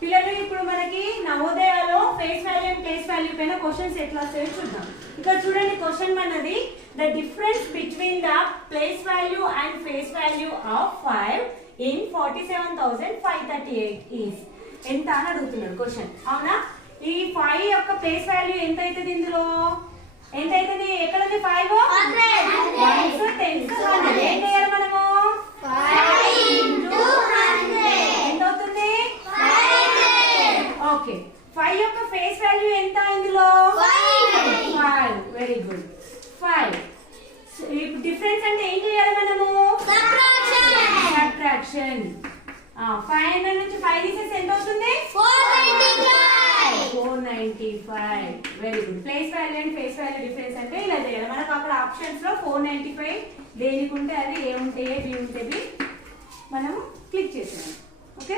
పిల్లలు ఇప్పుడు మనకి నవోదయాలో face value and place value పైన క్వశ్చన్స్ ఎట్లా వస్తాయో చూద్దాం. ఇక్కడ చూడండి క్వశ్చన్ మనది the difference between the place value and face value of 5 in 47,538 is ఎంత అని అడుగుతున్నాడు క్వశ్చన్. అవునా? ఈ 5 యొక్క ప్లేస్ వాల్యూ ఎంత అవుతుంది? ఇందులో ఎంత అవుతుంది? ఎక్కడ ఉంది 5? 1s 10s 100. ఏం చేయాలి మనము? 5 into 100 ఎంత అవుతుంది? 500. ఓకే, 5 యొక్క ఫేస్ వాల్యూ ఎంత ఇందులో? 5. Very good. 5 డిఫరెన్స్ అంటే ఏం చేయాలి మనము? సబ్ట్రాక్షన్. 500 నుంచి 5 తీసేసి ఎంత అవుతుంది? 495. Very good. Place value and face value difference అంటే ఇలా చేయాలి. మనకు అక్కడ ఆప్షన్స్ లో 495 దేనికి ఉంటే అది ఏ ఉంటే ఏ, బి ఉంటే బి మనం క్లిక్ చేసాము. ఓకే.